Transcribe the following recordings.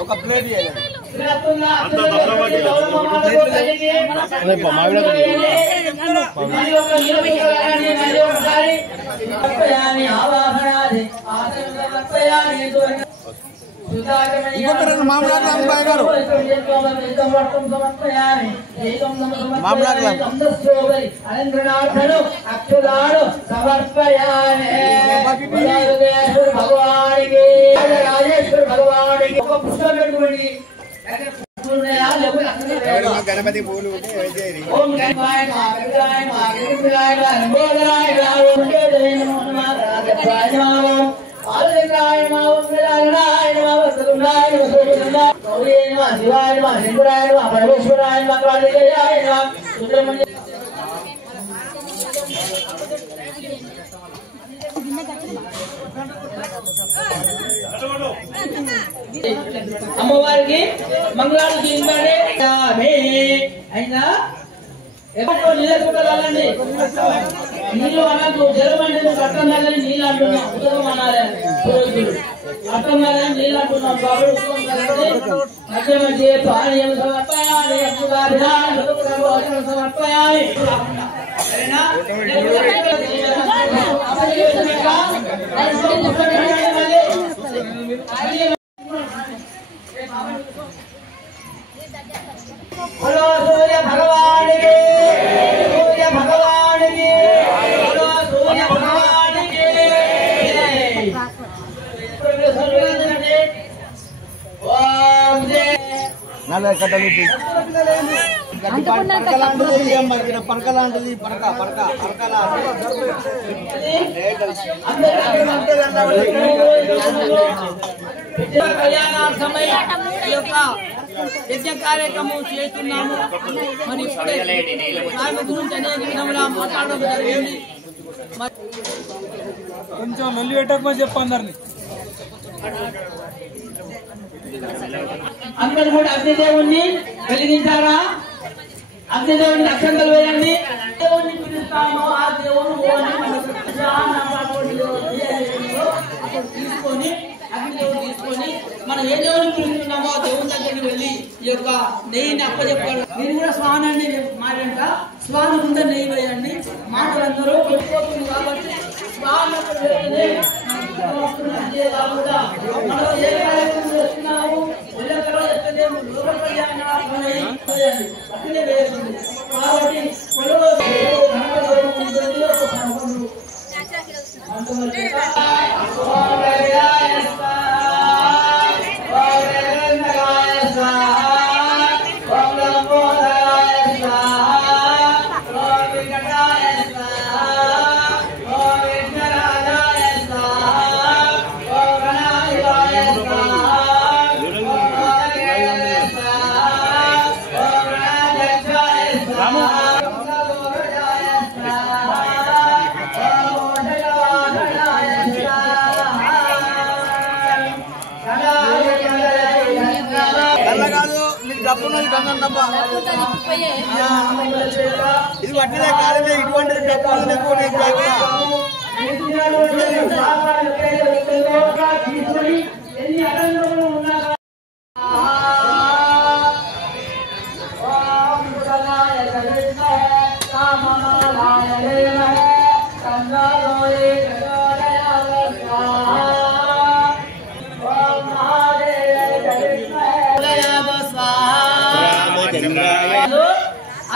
ఒక ప్లేట్ ఇంకొకరు మామూలు అబ్బాయి గారు మామూలు గణపతి పూలు అమ్మవారికి మంగళాలు అయినా నీళ్ళండి నీళ్ళు అనకు జలమంటే అర్థం కాదని నీళ్ళు అంటున్నాం ఉదయం అనాలి అర్థం కాదని నీళ్ళు అంటున్నాం మధ్య మధ్య పానీయం సమర్పయాలి సమర్పయాలి सूर्य भगवान के सूर्य भगवान के सूर्य भगवान के నల్ల కట్టలు పరకలాంటిది పరక పరక పరకలా కళ్యాణార్థమై యజ్ఞ కార్యక్రమం చేస్తున్నాము. మరి దాని గురించి అనేక విధంగా మాట్లాడడం జరిగింది. కొంచెం మళ్ళీ పెట్టకపోతే చెప్పు అందరిని. అందరూ కూడా అగ్నిదేవుణ్ణి వెలిగించారా? అగ్నిదేవుని అక్షంతలు వేయండి. దేవుణ్ణి పిలుస్తాము. ఆ దేవుడు తీసుకొని అగ్నిదేవుడు తీసుకొని మనం ఏ దేవుని పిలుస్తున్నామో ఆ దేవుని దగ్గరికి వెళ్ళి ఈ యొక్క నెయ్యిని అప్పచెప్పాలి. మీరు కూడా స్వానాన్ని మారంట స్వామి ముందే నెయ్యి వేయండి. మాటలందరూ పెట్టుకోతుంది కాబట్టి స్వామి మనం ఏ కార్యక్రమం చేస్తున్నాము వెళ్ళలేము. లోక కళ్యాణాన్ని అట్లనే వేస్తుంది కాబట్టి ఇది వట్టిదే కాదనే ఇటువంటి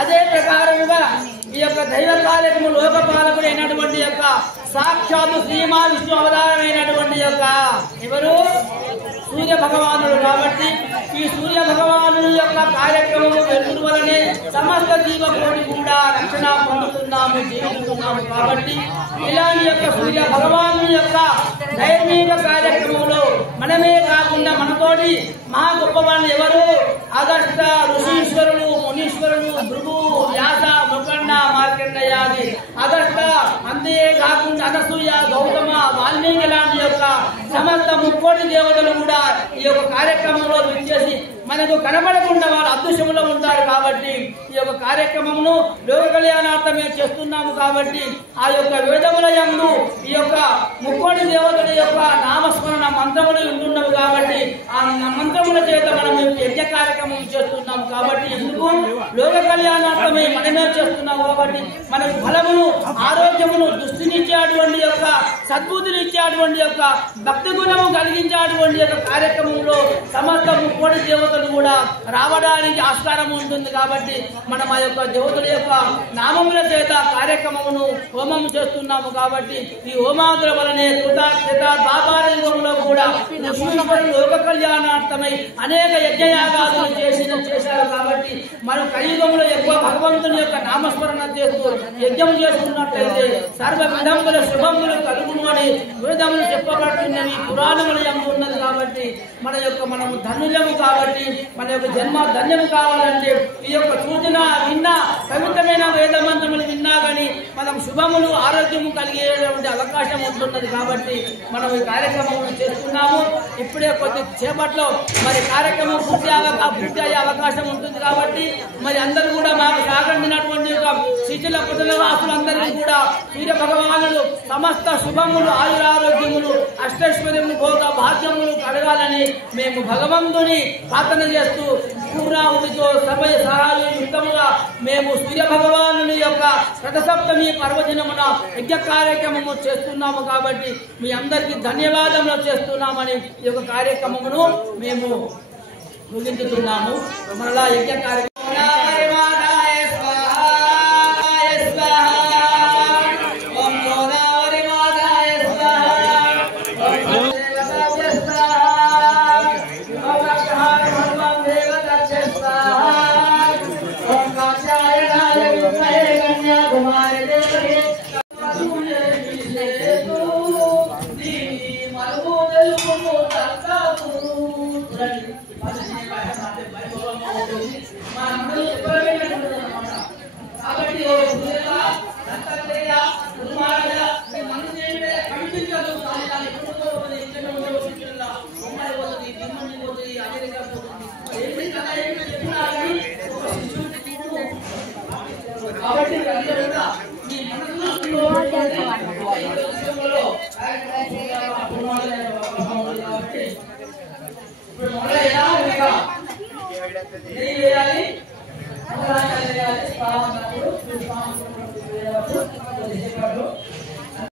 అదే ప్రకారముగా ఈ యొక్క దైవ కార్యక్రమ లోకపాలకుడు అయినటువంటి యొక్క సాక్షాత్తు శ్రీమా విష్ణు అవతారమైనటువంటి యొక్క ఎవరు సూర్య భగవానుడు కాబట్టి ఈ సూర్య భగవాను యొక్క కార్యక్రమం వెలుగుడు వలనే సమస్త జీవకోటి కూడా రక్షణ పొందుతున్నాము, జీవిస్తున్నాము. కాబట్టి ఇలాంటి యొక్క సూర్య భగవాను యొక్క దైవిక కార్యక్రమంలో మనమే కాకుండా మనతోటి మహా గొప్ప వాళ్ళు ఎవరు? అగస్త్య ఋషీశ్వరులు, మునీశ్వరులు, భృగు, వ్యాస, ముఖండ, మార్కండయాది అగస్త్య, అంతేకాకుండా అనసూయ, గౌతమ, వాల్మీకి లాంటి యొక్క సమస్త ముక్కోటి దేవతలు కూడా ఈ యొక్క కార్యక్రమంలో విచ్చేసి మనకు కనబడకుండా వాళ్ళు అదృశ్యంలో ఉంటారు. కాబట్టి ఈ యొక్క కార్యక్రమమును లోక కళ్యాణార్థమే చేస్తున్నాము. కాబట్టి ఆ యొక్క వేదముల యందు ఈ యొక్క ముక్కోటి దేవతల యొక్క నామస్మరణ మంత్రములు ఉంటున్నవి. కాబట్టి ఆ మంత్రముల చేత మనం యజ్ఞ కార్యక్రమం చేస్తున్నాము. కాబట్టి ఎందుకు లోక కళ్యాణార్థమే మనమే చేస్తున్నాము. కాబట్టి మనకు బలమును, ఆరోగ్యమును, దృష్టినిచ్చేటువంటి యొక్క సద్బుద్ధినిచ్చేటువంటి యొక్క భక్తి గుణము కలిగించేటువంటి యొక్క కార్యక్రమంలో సమస్త ముక్కోటి దేవతలు కూడా రావడానికి ఆస్కారం ఉంటుంది. కాబట్టి మనం ఆ యొక్క దేవతల యొక్క నామముల చేత కార్యక్రమమును హోమం చేస్తున్నాము. కాబట్టి ఈ హోమాదుల వలనే ద్వాపర యుగంలో కూడా లోక కళ్యాణార్థమై అనేక యజ్ఞయాగాదులు చేశారు. కాబట్టి మనం కలియుగంలో ఎక్కువ భగవంతుని యొక్క నామస్మరణ చేస్తూ యజ్ఞం చేస్తున్నట్లయితే సర్వ విధముల శుభములు కలుగును అని వేదములు చెప్పబడుతున్నవి, పురాణములు ఉన్నది. కాబట్టి మనము ధన్యులము. కాబట్టి మన యొక్క జన్మ ధన్యము కావాలంటే ఈ యొక్క సూచన విన్నా, పవిత్రమైన వేద మంత్రములు విన్నా కానీ మనం శుభములు, ఆరోగ్యము కలిగేటువంటి అవకాశం ఉంటున్నది. కాబట్టి మనం ఈ కార్యక్రమం చేస్తున్నాము. ఇప్పుడే కొద్ది సేపట్లో మరి కార్యక్రమం పూర్తి అయ్యే అవకాశం ఉంటుంది. కాబట్టి మరి అందరూ కూడా మాకు సహకరించినటువంటి శిశుల పుట్టిన వాసులందరికీ కూడా సూర్య భగవానులు సమస్త శుభములు, ఆయురారోగ్యములు, అష్టైశ్వర్యములు, భోగ భాగ్యములు కలగాలని మేము భగవంతుని ప్రార్థన చేస్తూ పూర్ణాహుతితో సమయ సహాయుక్తముగా మేము సూర్య భగవానుని యొక్క రథసప్తమి పర్వదినమున యజ్ఞ కార్యక్రమము చేస్తున్నాము. కాబట్టి మీ అందరికీ ధన్యవాదములు చేస్తున్నామని ఈ యొక్క కార్యక్రమమును మేము ముగించుతున్నాము. మరలా యజ్ఞ కార్యక్రమం